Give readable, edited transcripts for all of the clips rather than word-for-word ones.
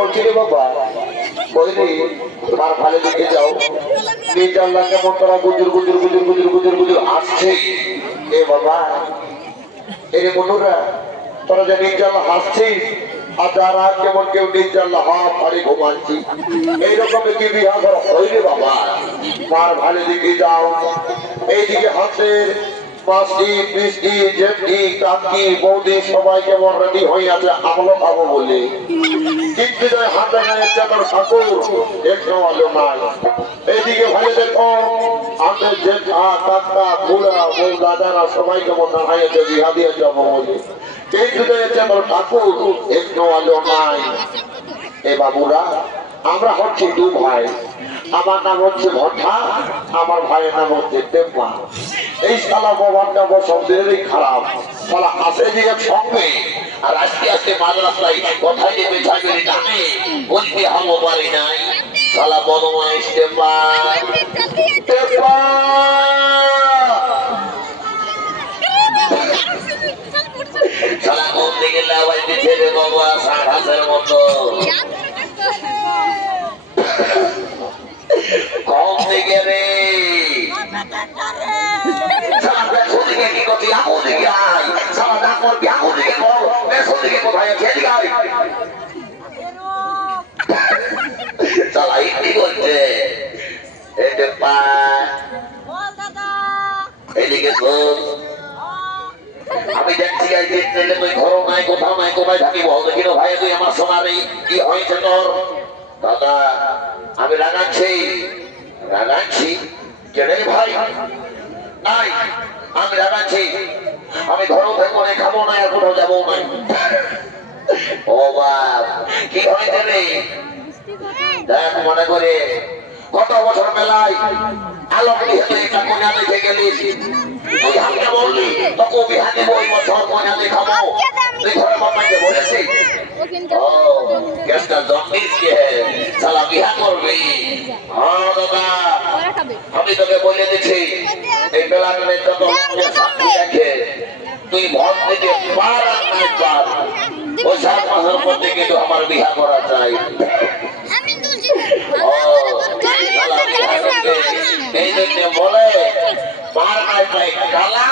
বলছি রে বাবা বলিনি তোমার ভালো দেখে যাও তিন চার লাখ কেমন তারা গুজুর গুজুর গুজুর গুজুর গুজুর গুজুর আসছে এ বাবা এরে বন্ধুরা তোরা যে নির্জাল্লা হাসছিস আর যারা কেমন কেউ নির্জাল্লা হাফ হাড়ি ঘুমাচ্ছি এইরকম কি বিহার হইলে বাবা মার ভালো দিকে যাও এইদিকে হাতের মাসি বৃষ্টি জেঠি কাকি বৌদি সবাই কেমন রেডি হয়ে আছে আমলো খাবো বলে কিন্তু হাতে চাদর ঠাকুর একটু আলো নাই এইদিকে ভালো দেখো আমাদের জেঠা কাকা বুড়া বউ দাদারা সবাই কেমন দাঁড়াইছে বিহা দিয়ে যাবো বলে কিন্তু চাদর ঠাকুর একটু আলো নাই এ বাবুরা আমরা হচ্ছি দু ভাই আমার নাম হচ্ছে ভট্টা আমার ভাইয়ের নাম হচ্ছে টেম্পা এই শালা বাবাটা শব্দেরই খারাপ শালা আসে যে সঙ্গে আর আস্তে আস্তে মাদ্রাসায় কোথায় যে বেছাই বেরি জানে বলতে হবো পারি নাই শালা বদমাইশ টেম্পা টেম্পা শালা কোন দিকে লাগাই দিচ্ছে রে বাবা ষাট হাজারের মতো কম দিকে রে সারা দেখো দিকে কি করছি আগো দিকে আয় সারা না করবি আগো দিকে কর দেখো দিকে কোথায় আছে এদিকে আয় সারা কি করছে এতে পা এদিকে শোন আমি দেখছি আই দেখতে তুই ঘর নাই কোথাও নাই কোথায় থাকি বল দেখি ভাই তুই আমার সোনা নেই কি হয়েছে তোর দাদা আমি রাগাচ্ছি কেন ভাই নাই আমি রাগাচ্ছি আমি ঘরেও থাকবো না খাবো না আর কোথাও যাবো না ও বাপ কি হয়েছে রে দেখ মনে করে কত বছর মেলায় আলোক নিয়ে একটা কোনা দেখে গেলিস তুই আমাকে বললি তোকে বিহা দেবো ওই বছর কোনা দেখাবো তুই ঘরে বাবাকে বলেছিস ও কেসটা জন্ডিস কে সালা বিহা করবি হ্যাঁ দাদা আমি তোকে বলে দিচ্ছি এই বেলাটাতে যত সাক্ষী দেখে তুই ভোট দিতে পার আর নাই পার ওই 7 মাসের মধ্যে কিন্তু আমার বিহা করা চাই এই জন্য বলে পার নাই পাই কালা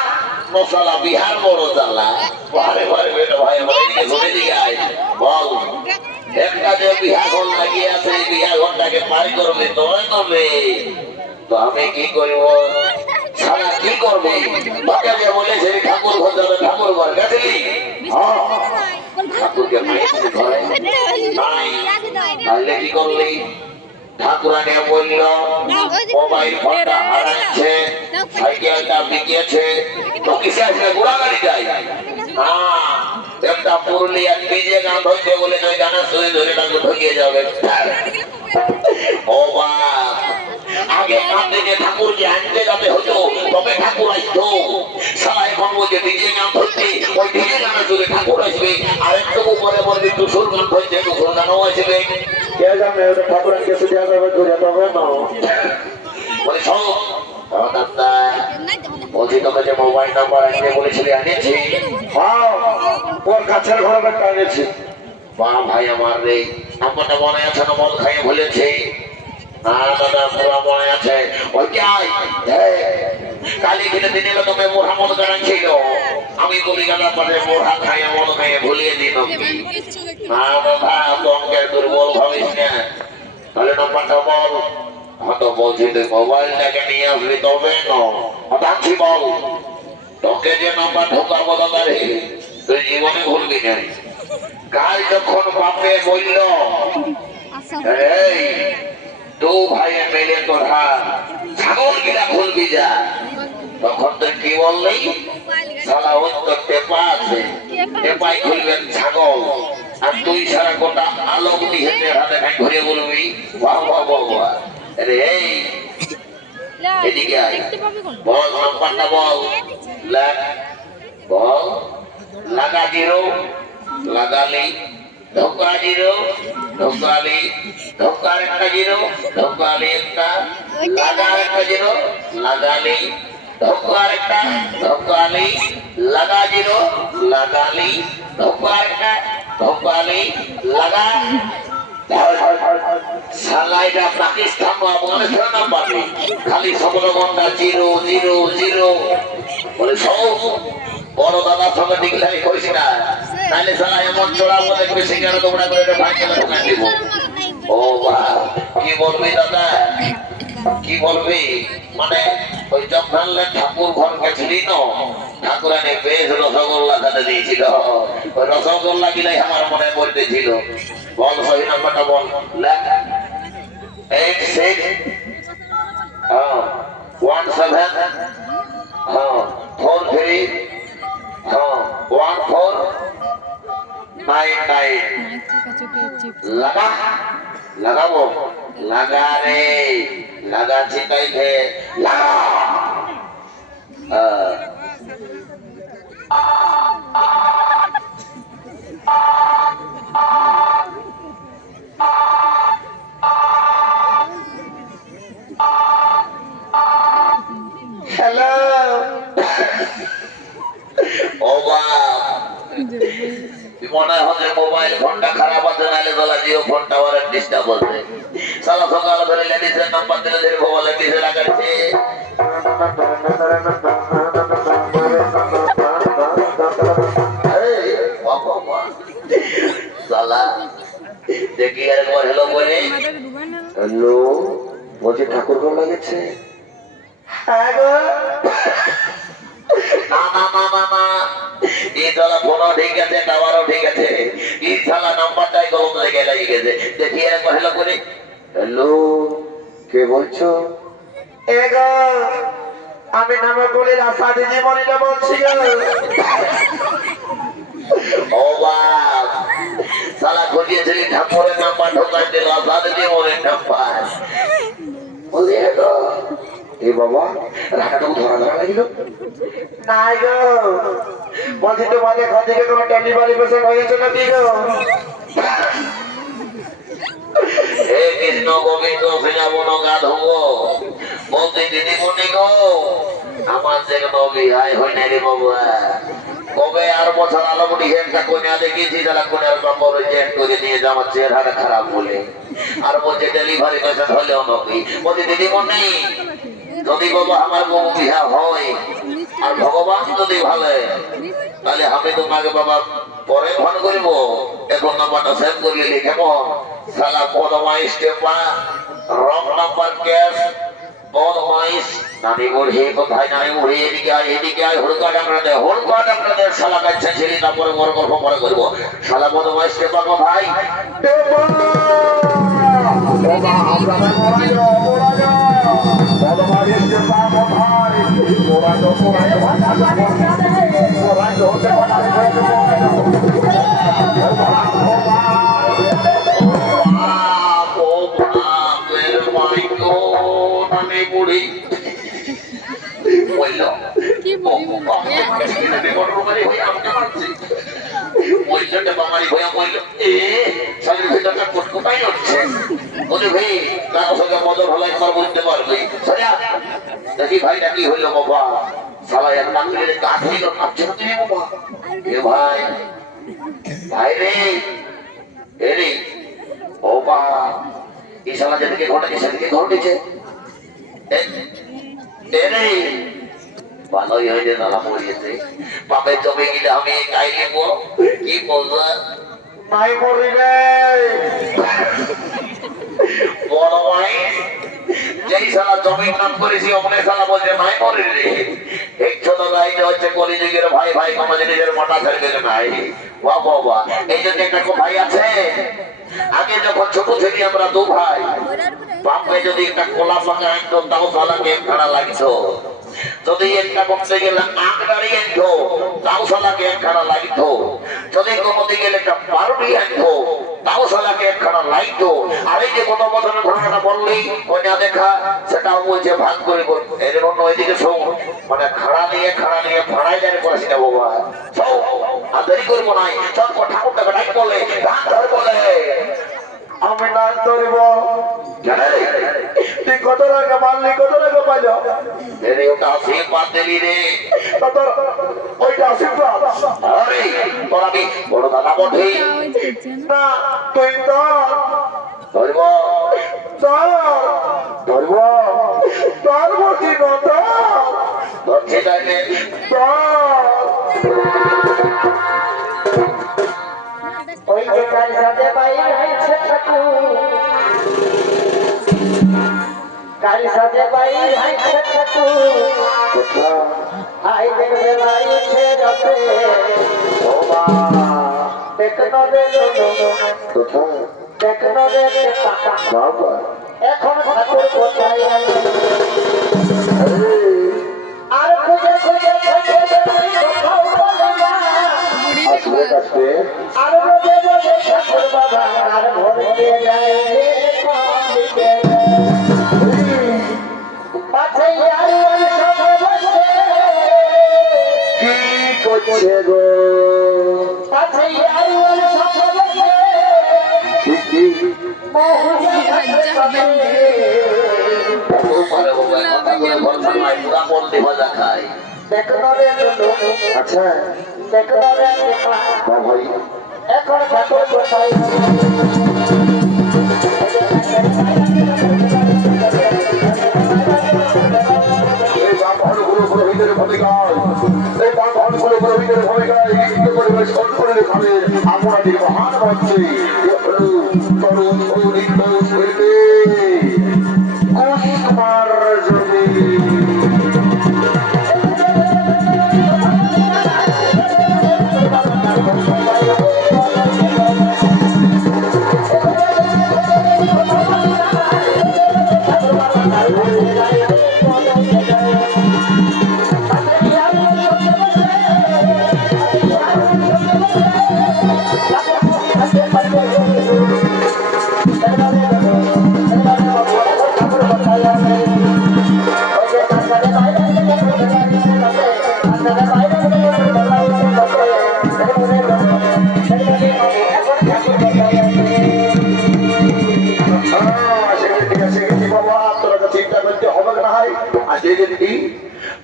মশলা বিহার বড় জ্বালা বারে বারে বেটা ভাই আমার দিকে ঘুরে দিকে আয় বল একটা যে বিহা ঘর লাগিয়ে আছে এই বিহা ঘরটাকে পাই করবে তোরা করবে তো আমি কি করব সারা কি করবে তোকে যে বলেছে ঠাকুর ঘর যাবে ঠাকুর ঘর গেছিলি হ্যাঁ ঠাকুরকে মাইছে ঘরে নাই তাহলে কি করলি ঠাকুরাকে বলল মোবাইল ফোনটা হারাচ্ছে সাইকেলটা বিকিয়েছে তো কিসে আসলে ঘোড়া গাড়ি যায় হ্যাঁ একটা পুরুলিয়া ডিজে গান হইতে বলে ওই গানের সুরে ধরে তাকে ঢুকিয়ে যাবে ও বাপ আগে কাঁদতে যে ঠাকুরকে আনতে যাবে হতো তবে ঠাকুর আসতো সারা এখন বলছে ডিজে গান হচ্ছে ওই ডিজে গানের সুরে ঠাকুর আসবে আর একটু উপরে বলবে টুসুর গান হচ্ছে টুসুর গানও আসবে কে জানে ওটা ঠাকুরের কাছে দেওয়া যাবে ধরে তবে না বলে সব দাদা বলছি তোকে যে মোবাইল নাম্বার আনতে বলেছিলি আনিয়েছি হ্যাঁ ওর কাছের ঘরে একটা আনিয়েছি বা ভাই আমার রে নাম্বারটা মনে আছে না মদ খাইয়ে বলেছে না দাদা পুরা মনে আছে ওই যাই কালি কিনে দিনে তুমি মোড়া মদ গান ছিল আমি বলি গালা পরে মোড়া খাইয়ে মদ খাইয়ে ভুলিয়ে দিন না দাদা তোমাকে দুর্বল ভাবিস না তাহলে নাম্বারটা বল হয়তো বলছি তুই মোবাইলটাকে নিয়ে আসবি তবে নাচ্ছি বল তোকে যে নাম্বার ঢোকাবো দাদা রে তুই জীবনে ভুলবি না কাল যখন বাপে বলল এই দু ভাইয়ে মিলে তোরা ছাগল কিনা খুলবি যা তখন তুই কি বললি সারা ওই তো টেপা আছে টেপাই খুলবেন ছাগল আর তুই সারা গোটা আলোক দিয়ে হাতে ঘুরে বলবি বাহ বাহ বাহ আরে এই এদিকে আয় বল নাম্বারটা বল বল লাগা জিরো লাগালি ধোকা জিরো ঢোকালি ঢোকার একটা জিরো ঢোকালি একটা লাগা একটা জিরো লাগালি ঢোকার একটা ঢোকালি লাগা জিরো লাগালি ঢোকার একটা ঢোকালি লাগা সালাইটা পাকিস্তান বা আফগানিস্তান নাম্বার নেই, খালি সমরগন্ডা 000 বলে সব বড় দাদার সঙ্গে ডিক্লারি করিস না, তাহলে সালা এমন চোরা বলে বেশি কেন তোমরা করে ভাঙতে ঢুকাই দিব। ও বা কি বলবি দাদা, কি বলবি, মানে ওই জগধানলে ঠাকুর ঘর গেছিলি না, ঠাকুরানি বেশ রসগোল্লা খেতে দিয়েছিল, ওই রসগোল্লা গিলাই আমার মনে পড়তেছিল। বল সহি নাম্বারটা বল। 86 17 43 1499। লাগা লাগাবো, লাগা রে, লাগাচ্ছি তাই খে লাগা। হ্যালো ও মনে হয় মোবাইল ফোনটা খারাপ আছে, নাহলে গলা জিও ফোন টাওয়ারের ডিস্টার্ব হচ্ছে। সালা সকাল ধরে লেডিসের নাম্বার দিলে যে মোবাইল লেডিসে লাগাচ্ছে। সালা দেখি একবার হ্যালো বলে, হ্যালো বলছি ঠাকুর ঘর লাগেছে। হ্যাঁ গো, না না না না না, এই শালা ফোনও ঠিক আছে, টাওয়ারও ঠিক আছে, এই শালা নাম্বারটাই গলত লেগে গেছে। দেখি একবার হ্যালো করে, হ্যালো কে বলছো? এ গো আমি নামকুলির আশা দিদি মনিটা বলছি গো। ও বাপ, শালা খুঁজিয়েছিলি ঠাকুরের নাম্বার ঢোকাই দিল, আশা দিদি মনির নাম্বার। বলি গো এ বাবা, রাখাটাও ধরা ধরা লাগিল। নাই গো, বলছি তোমাদের ঘর থেকে কোনো ডেলিভারি পেশেন্ট হয়েছে নাকি গো? হে কৃষ্ণ গোবিন্দ সিংহাবন গাধব, বলছি দিদিমণি গো, আমার যে নবী হাই হয় না রে বাবা। কবে আর বছর আলোমনি একটা কন্যা দেখিয়েছি, যারা কন্যার নম্বর রিজেক্ট করে নিয়ে যে আমার চেহারাটা খারাপ বলে, আর বলছে ডেলিভারি পেশেন্ট হলেও নবী। বলছি দিদিমণি যদি বাবা আমার বউ বিহা হয় আর ভগবান যদি ভালো, তাহলে আমি তোমাকে বাবা পরে ফোন করিব, এখন নাম্বারটা সেভ করে নিলি কেমন? সালা বদমাইশ টেপা, রং নাম্বার ক্যাশ, বদমাইশ নানি বুড়ি। কোথায় নানি বুড়ি? এদিকে আয়, এদিকে আয়, হুড়কা ডাকড়া দে, হুড়কা ডাকড়া দে। শালা কাছে ছেলে না পরে বড় গল্প পরে করবো। শালা বদমাইশ টেপা কোথায়? দেখি ভাইটা কি হইলো বাবা, সবাই এক নাম করে কাঠ হইল, কাটছে না তুমি বাবা। এ ভাই, ভাই রে, এ রে, ও বা এই শালা যেদিকে ঘটেছে সেদিকে ঘটেছে। এ রে, ভালোই হয়েছে দাদা মরিয়েছে, বাপের জমে গেলে আমি গাই নেব। কি বলবো নাই মরি রে বড় ভাই, যেই শালা জমির নাম করেছি অমনে শালা বলছে নাই মরি রে। এক ছোট গাই হচ্ছে কলিযুগের ভাই, ভাই সমাজে নিজের মোটা ছেড়ে নাই। বাহ বাবা, এই জন্য একটা ভাই আছে, আগে যখন ছোট থেকে আমরা দু ভাই, বাপে যদি একটা কলা পাকা একদম তাও শালাকে খাড়া লাগতো, যদি একটা করতে গেলে আখ দাঁড়িয়ে আনতো তাও শালাকে একখানা লাগতো, যদি কমতে গেলে একটা পারুটি আনতো তাও শালাকে একখানা লাগতো। আর এই যে কত বছরের ঘটনাটা বললি কন্যা দেখা, সেটাও বলছে ভাগ করে এর অন্য ওইদিকে শোন, মানে খাড়া নিয়ে ভাড়াই জানি করেছি না বাবা। আর দেরি করবো নাই, সব ঠাকুরটাকে ডাক বলে, গান ধর বলে আমি নাচ ধরব। তুই কত টাকা মারলি, কত টাকা পাইল? ওটা আশীর্বাদ দিলি রে, ওইটা আশীর্বাদ। আরে তোর আমি বড় দাদা বটে, না তুই ধর ধরব ধর ধরব ধরব কি ধর ধরছি তাইলে ধর ওই যে কাল সাথে বাইরে আছে ঠাকুর কাল সাথে বাইরে আছে ঠাকুর কোথাও আই দেখবে বাইছে যাবে ও মা দেখনো রে কোথাও দেখনো রে বাবা এখন ঠাকুর কোথায় আছে আর খুঁজে খুঁজে খুঁজে কোথাও বলে না আসবে কাছে আর রোজে রোজে ঠাকুর বাবা আর ভরে দিয়ে যায় দিকে পাছে আর সব বসে কি করছে গো পাছে আর সব বসে কি আচ্ছা ভাই এখন ঠাকুর কোথায় এই বাঘগুলো পুরোহিতের ভূমিকায় এই বাঘগুলো পুরোহিতের ভূমিকায় নৃত্য পরিবেশ করে দেখাবে আপনাদের মহান হচ্ছে তরুণ ও নৃত্য শিল্পী কুমার জমি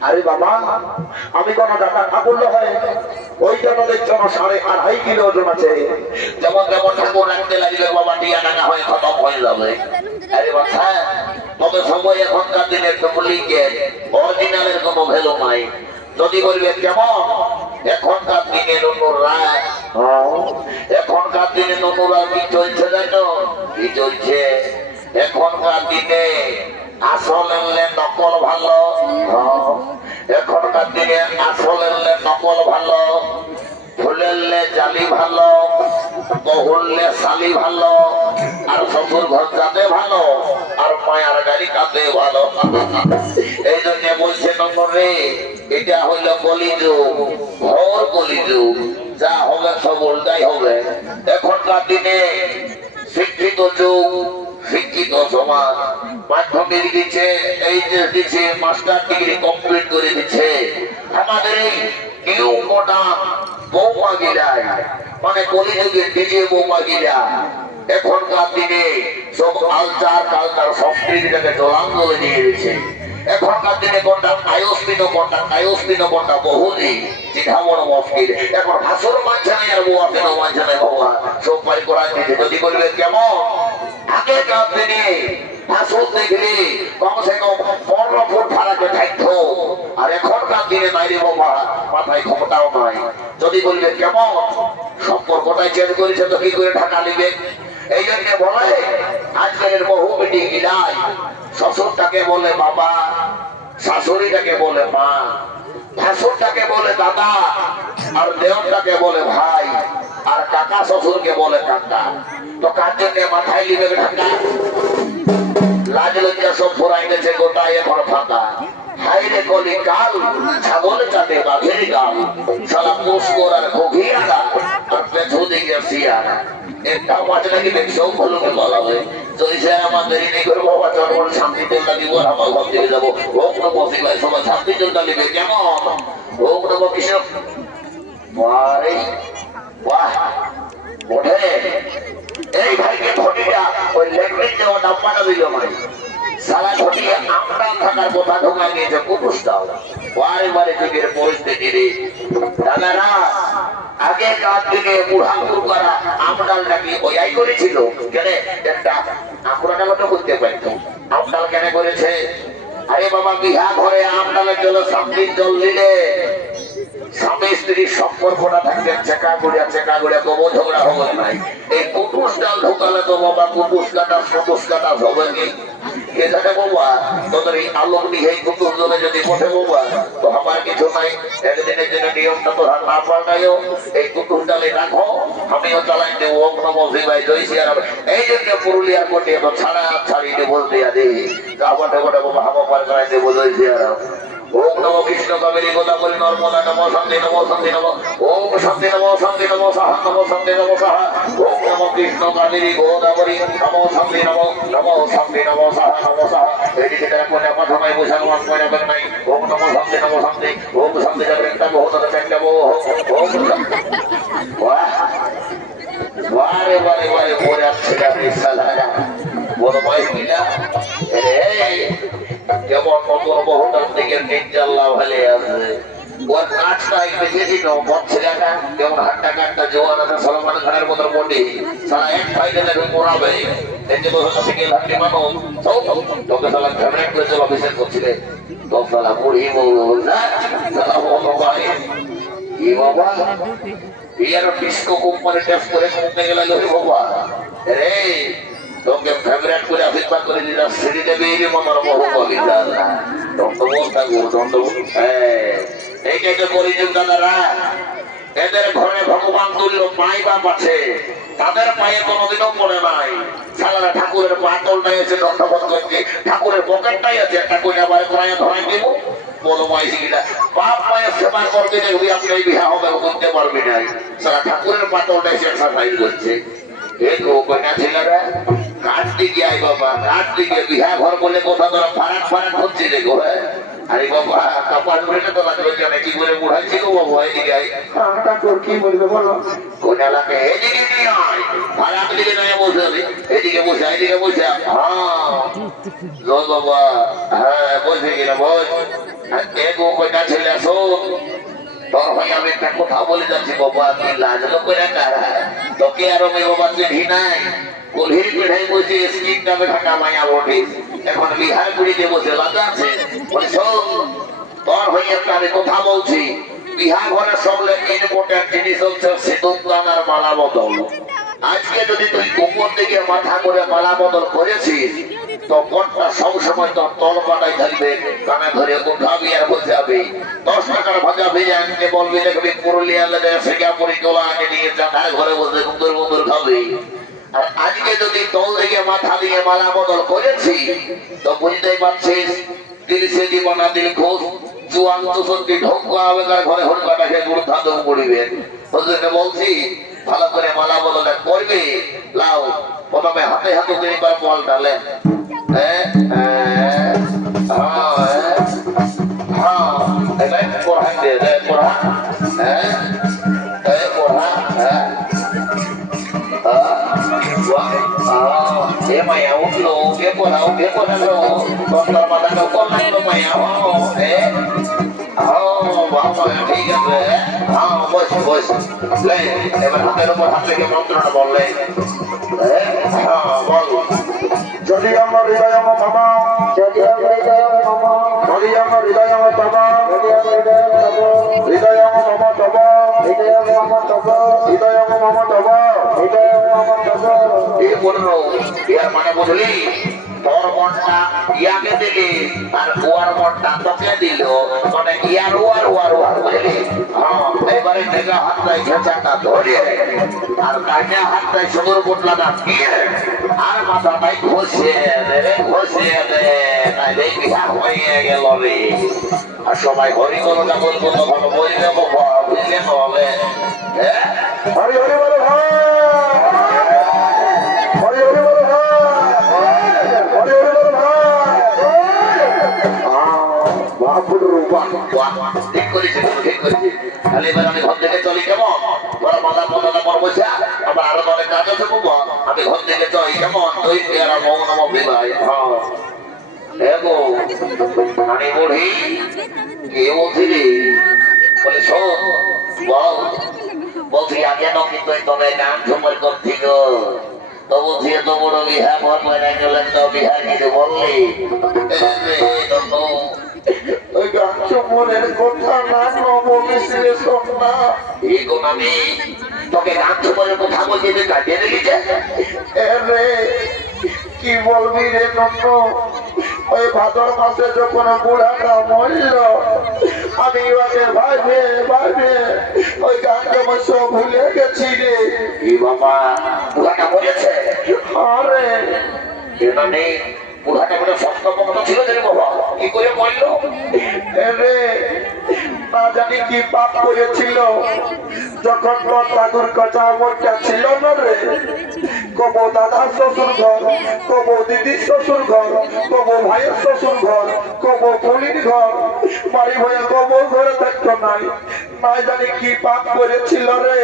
আরে বাবা আমি কোন টাকা ঠাকুর হয় ওই জনের জন্য 2.5 কিলো ওজন আছে যেমন যেমন ঠাকুর রাখতে লাগবে বাবা টিয়া টাকা হয়ে খতম হয়ে যাবে আরে বাচ্চা তবে সময় এখনকার দিনে ডুপ্লিকেট অরিজিনালের কোনো ভ্যালু নাই যদি বলবে কেমন এখনকার দিনে নতুনরা এখনকার দিনে নতুনরা কি চলছে জানো কি চলছে এখনকার দিনে আসল এলে নকল ভালো এখনকার দিনে আসল এলে নকল ভালো ফুলেরলে জালি ভালো বহুললে শালি ভালো আর শ্বশুর ঘর কাঁদে ভালো আর মায়ার গাড়ি কাঁদে ভালো এই জন্য বলছে নরে এটা হইল কলিযুগ ঘোর কলিযুগ যা হবে সব উল্টাই হবে এখনকার দিনে শিক্ষিত যুগ শিক্ষিত সমাজ মাধ্যমিক দিচ্ছে এই যে দিচ্ছে মাস্টার ডিগ্রি কমপ্লিট করে দিচ্ছে আমাদের এই নিউ মডার্ন বৌমা গিরায় মানে কলিযুগের ডিজে বৌমা গিরা এখনকার দিনে সব কালচার সংস্কৃতিটাকে জলাঞ্জলি দিয়ে দিচ্ছে এখনকার দিনে কোনটা কোনটা বহুদি চিঠা বড় মুশকিল এখন ভাষণ মানছে না আর বউ আপনি মানছে না বাবা সব পাই করা দিচ্ছে যদি বলবে কেমন আগেকার দিনে ভাষণ দেখলে কমসে কম 15 ফুট ফারাকে থাকতো আর এখনকার দিনে নাই রে বাবা মাথায় ক্ষমতাও নাই যদি বলবে কেমন সম্পর্কটাই চেঞ্জ করেছে তো কি করে ঢাকা নিবে এই জন্য বলে আজকের বহু মিটিং গিলাই শ্বশুরটাকে বলে বাবা শাশুড়িটাকে বলে মা ভাসুরটাকে বলে দাদা আর দেওরটাকে বলে ভাই আর কাকা শ্বশুরকে বলে কাকা তো কার জন্য মাথায় লিবে ঢাকা লাজ লজ্জা সব ফুরাই গেছে গোটায় এখন ফাঁকা হাইরে কলি কাল ছাগল চাটে বাঘের গাল সালা পুষ্কর আর ঘঘিয়ারা আর পেছু দিকে শিয়ারা একটা মাঝে নাকি দেখছেও ভালো বলা হয় তো এই আমাদের এই করে বাবা চরণ শান্তি তেল লাগিব আমার ঘর থেকে যাবো হোক না বসি ভাই সবাই শান্তি তেলটা নেবে কেমন হোক না কৃষ্ণ বাহ ওঠে এই ভাইকে ঘটিটা ওই লেখবেন যে ও নাম্বারটা দিল ভাই সারা ঘটিয়ে আমরা থাকার কথা ঢোকা নিয়েছে কুকুরটাও বারে বারে যুগের পরিস্থিতি রে দাদারা আগে কার দিনে বুড়া কুকুরা আমরা আমডালটা কি ওই করেছিল কেন একটা আকুড়া ডালটা করতে পারতো আমডাল কেন করেছে আরে বাবা বিহা ঘরে আমডালের জল 7 দিন জল দিলে স্বামী স্ত্রীর সম্পর্কটা থাকবে চেকা গড়িয়া তবু ঝগড়া হবে নাই এই কুটুস ডাল ঢোকালে তো বাবা কুটুস কাটা হবে কি কে জানে বাবা তোদের এই আলোক নিয়ে এই কুটুস জলে যদি বসে বাবা তো আমার কিছু নাই একদিনের জন্য নিয়মটা তো না পাল্টাইও এই কুটুস ডালে রাখো আমিও চালাই দেবো ওম নমঃ শিবায় জয় শ্রীরাম এই জন্য পুরুলিয়ার কোটে তো ছাড়িয়ে বলতে আদি আবার বাবা হাবা পার করাই দেবো জয় শ্রীরাম ওম নমঃ কৃষ্ণ কাবেরী গোদাবরী নর্মদা নমঃ শান্তি নমঃ ওম শান্তি নমঃ সাহা নমঃ শান্তি নমঃ সাহা ওম নমঃ কৃষ্ণ কাবেরী গোদাবরী নমঃ শান্তি নমঃ সাহা এদিকে তারা কোনে পাঠনাই বোঝানো মনে করে নাই ওম নমঃ শান্তি ওম শান্তি একটা বহুত একটা ওম বারে পরে আসছে গাড়ি সালারা বড় ভাই মিলা যেমন নতুন বহুটার দিকে নির্জাল্লা ভালে আছে ওর কাজটা বেঁচেছি না ছেলেটা যেমন হাট্টা কাটটা জোয়ান আছে সলমান খানের মতো বডি সারা এক ফাইলে দেখে মোড়াবে এতে বছর সিঙ্গেল হাট্টি মানুষ তোকে সালা ফেভারিট করে চল অফিসের করছিলে তো সালা বুড়ি কি বাবা ইয়ার ডিস্কো কোম্পানি টেস্ট করে কমতে গেলে বাবা রে তোকে ফেভারিট করে আশীর্বাদ করে দিলাম সিঁড়িতে বেরিয়ে মনের বহু বলি দণ্ডবোধ থাকবো দণ্ডবোধ এইটাই তো করিযুগ দাদারা এদের ঘরে ভগবান তুল্য মাই বাপ আছে তাদের পায়ে কোনোদিনও পড়ে নাই সালারা ঠাকুরের পাতলটাই আছে দণ্ডবোধ করছে ঠাকুরের পকেটটাই আছে একটা কইনা বাইরে করাইয়া ধরাই দিব বলো মাইসিটা বাপ মায়ের সেবা করতে দেখবি আপনি এই বিহা হবে করতে পারবি না সারা ঠাকুরের পাতলটাই সে এক্সারসাইজ করছে এই কইনা ছেলেরা কাঠ দিকে আই বাবা কাঠ দিকে বিহা ঘর বলে কোথা তোরা ফারাক হচ্ছে দেখো আরে বাবা কাপার করে তো লাগবে জানে কি করে বুড়াইছি গো বাবা এদিকে আই তোর কি বলবে বলো কোন এলাকায় এদিকে নিয়ে আয় ফারাক দিকে নয় বসে এদিকে বসে হ্যাঁ লো বাবা হ্যাঁ বসে গেলে বস এগো কইনা ছেলে শোন তোর ভাই আমি একটা কথা বলে যাচ্ছি বাবা তুই লাজলো করে কারা তোকে আরো মেয়ে বাবা চিঠি নাই গভীর পিঠাই বসে স্কিনটা বেঠাটা মায়া বটে এখন বিহার পুরীতে বসে লাগাচ্ছে তোর ভাই একটা আমি কথা বলছি বিহা ঘরে সবলে ইম্পর্টেন্ট জিনিস হচ্ছে সিঁদুর দান আর মালা বদল আজকে যদি তুই উপর দিকে মাথা করে মালা বদল করেছিস তো বটটা সবসময় তোর তল পাটাই থাকবে কানে ধরে উঠাবি আর বোঝাবি 10 টাকার ভাজা ভেজে আনতে বলবি দেখবি পুরুলিয়া লেগে সিঙ্গাপুরি তোলা আনে নিয়ে চাটার ঘরে বসে সুন্দর খাবি আর আজকে যদি তল থেকে মাথা দিয়ে মালা বদল করেছি তো বুঝতেই পারছিস দিল সে দিবানা দিল খোঁজ চুয়ান্ত সত্যি ঢোকা হবে তার ঘরে হলকাটা খেয়ে গুড় ধাঁধন পড়িবে ওদেরকে বলছি ভালো করে মালা বদল করবি লাও প্রথমে হাতে 3বার বল ডালেন mày áo lô cái quần áo lô còn tao mà đang đâu con này đâu mày áo bảo mà khi gặp về bos lên để mà thằng nó thằng cái món nó bol lên bol jadi আমার হৃদয় আমার বাবা যদি আমার হৃদয় আমার বাবা যদি আমার হৃদয় আমার বাবা যদি আমার হৃদয় আমার বাবা হৃদয় আমার বাবা হৃদয় আমার বাবা হৃদয় আমার বাবা এই বললো ইয়ার মানে বুঝলি তোর মনটা ইয়াকে দিলি আর ওয়ার মনটা তোকে দিল মানে ইয়ার ওয়ার বুঝলি এবারে দেখা হাতটাই ঘেঁচাটা ধরে আর কাজে হাতটাই সদর বটলাটা দিয়ে আর মাথাটাই ঘষিয়ে দে তাই বিহা হয়ে গেল রে আর সবাই হরি করোটা বলবো তো ভালো বলবে বুঝলে হবে হ্যাঁ হরি হরি বলো ভাই ঠিক করেছি তাহলে এবার আমি ঘর থেকে চলি কেমন বড় মাথা পর বসে আবার আরো অনেক কাজ আছে বলবো আমি ঘর থেকে চলি কেমন তুই পেয়ারা মৌ নম বিবাহ এগো নানি বুড়ি কে বলছিলি বলে শোন বলছি বলছি আগে ন কিন্তু তবে গান ঝুমর করছি গো তবু যে তো বড় বিহার ভর মনে গেলেন তো বিহার কিছু বললি ওই গান ঝুমরের কথা না বলিস রে সোনা। এই গো নানি তোকে গান ঝুমরের কথা বলছি যে কাটিয়ে দিলিছে রে কি বলবি রে নন্দ, ওই ভাদর মাসে যখন বুড়াটা মরল আমি ওকে ভাবে ভাবে ওই গানটা সব ভুলে গেছি রে। এই বাবা বুড়াটা মরেছে আরে নানি বুড়াটা কোনো সপ্তম কথা ছিল রে বাবা কি করে মরলো রে না জানি কি পাপ করেছিল যখন তোর দাদুর কথা মনটা ছিল না রে। কবো দাদার শ্বশুর ঘর, কবো দিদির শ্বশুর ঘর, কবো ভাইয়ের শ্বশুর ঘর, কবো পুলির ঘর, বাড়ি ভাইয়া কবো ঘরে থাকতো নাই। না জানি কি পাপ করেছিল রে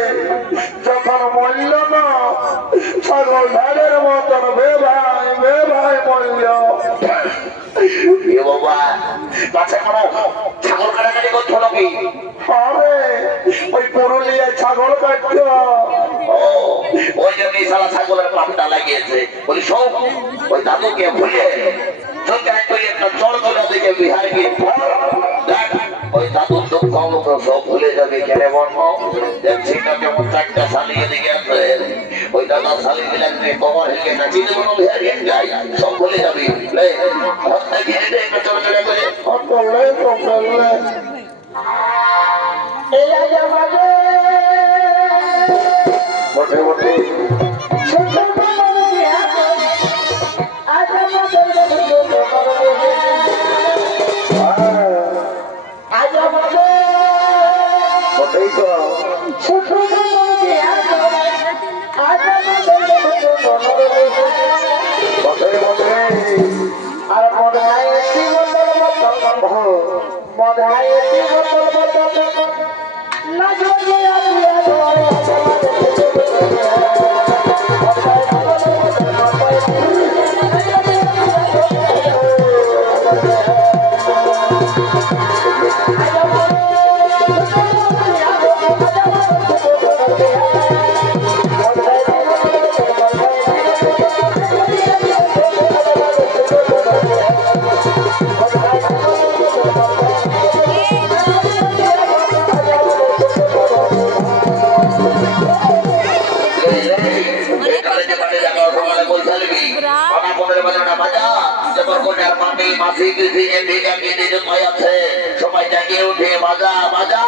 যখন মরল না ছাগল ধারের মতন বে ভাই মরল। এ বাবা বাচ্চা কোনো ছাগল কাটাকাটি করছো নাকি আরে ওই পুরুলিয়ায় ছাগল কাটতো। ও ওই জন্য সারা ছাগলের পাপটা লাগিয়েছে বলি সব ওই দাদুকে ভুলে যদি একটা চড় করে দিকে বিহার গিয়ে দেখ ওই দাদুর দুঃখ মতো সব ভুলে যাবে কেন বর্ম দেখছি না কেমন চারটা শালিয়ে দিকে আছে ওই দাদা শালি মিলাতে কবর হেঁকে নাচিয়ে দেবো না বিহার গিয়ে যাই সব ভুলে যাবি ঘরটা ঘিরে দে একটা চড় চড়ে করে করলে তো করলে বটে বটে বটেই তো বটে বটে আর মধায় একটি বোতল মধায় একটি বোতল না জড়িয়ে দিয়া ধরে সবাই জাগিয়ে উঠে বাজা বাজা